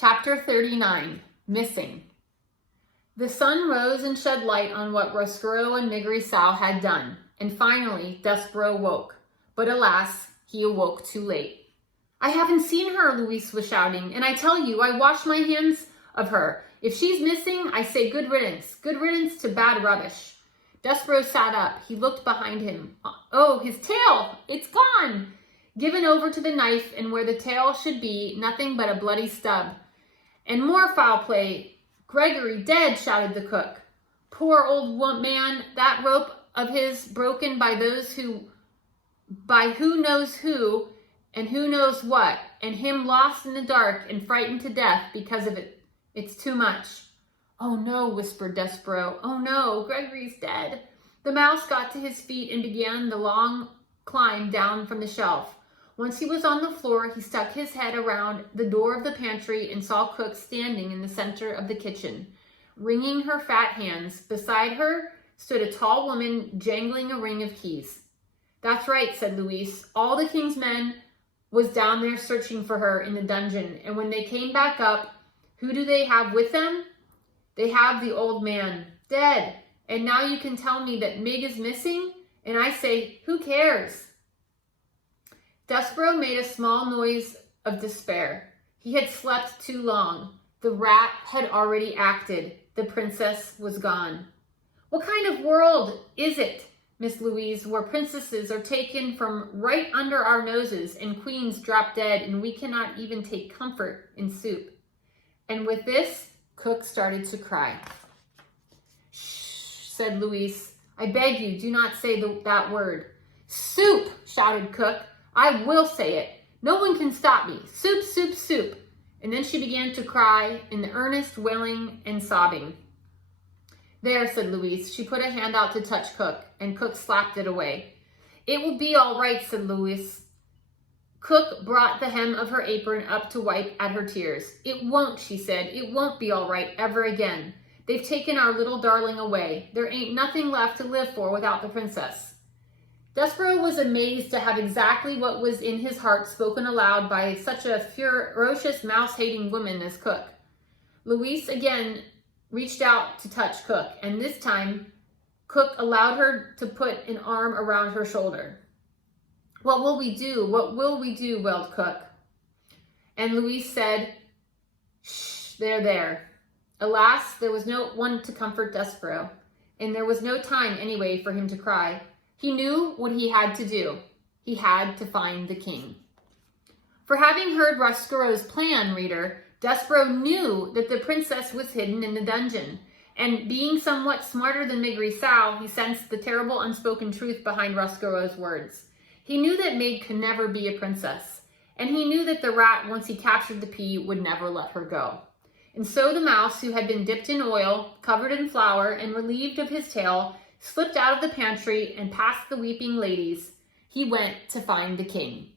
Chapter 39, Missing. The sun rose and shed light on what Despereaux and Maigre-Sal had done, and finally Despereaux woke. But alas, he awoke too late. "I haven't seen her," Louise was shouting, "and I tell you, I wash my hands of her. If she's missing, I say good riddance to bad rubbish." Despereaux sat up. He looked behind him. Oh, his tail! It's gone! Given over to the knife, and where the tail should be, nothing but a bloody stub. And more foul play. "Gregory dead," shouted the cook. "Poor old man, that rope of his broken by who knows who and who knows what, and him lost in the dark and frightened to death because of it. It's too much." "Oh no," whispered Despereaux. "Oh no, Gregory's dead." The mouse got to his feet and began the long climb down from the shelf. Once he was on the floor, he stuck his head around the door of the pantry and saw Cook standing in the center of the kitchen, wringing her fat hands. Beside her stood a tall woman jangling a ring of keys. "That's right," said Louise. "All the king's men was down there searching for her in the dungeon, and when they came back up, who do they have with them? They have the old man, dead, and now you can tell me that Mig is missing? And I say, who cares?" Despereaux made a small noise of despair. He had slept too long. The rat had already acted. The princess was gone. "What kind of world is it, Miss Louise, where princesses are taken from right under our noses and queens drop dead and we cannot even take comfort in soup?" And with this, Cook started to cry. "Shh," said Louise. "I beg you, do not say that word." "Soup," shouted Cook. "I will say it. No one can stop me. Soup, soup, soup." And then she began to cry in the earnest wailing and sobbing. "There," said Louise. She put a hand out to touch Cook, and Cook slapped it away. "It will be all right," said Louise. Cook brought the hem of her apron up to wipe at her tears. "It won't," she said. "It won't be all right ever again. They've taken our little darling away. There ain't nothing left to live for without the princess." Despereaux was amazed to have exactly what was in his heart spoken aloud by such a ferocious mouse-hating woman as Cook. Louise again reached out to touch Cook, and this time Cook allowed her to put an arm around her shoulder. "What will we do? What will we do?" wailed Cook. And Louise said, "Shh, there." Alas, there was no one to comfort Despereaux, and there was no time anyway for him to cry. He knew what he had to do. He had to find the king. For having heard Despereaux's plan, reader, Despereaux knew that the princess was hidden in the dungeon, and being somewhat smarter than Maigre-Sal, he sensed the terrible unspoken truth behind Despereaux's words. He knew that Meg could never be a princess, and he knew that the rat, once he captured the pea, would never let her go. And so the mouse, who had been dipped in oil, covered in flour, and relieved of his tail, slipped out of the pantry and past the weeping ladies. He went to find the king.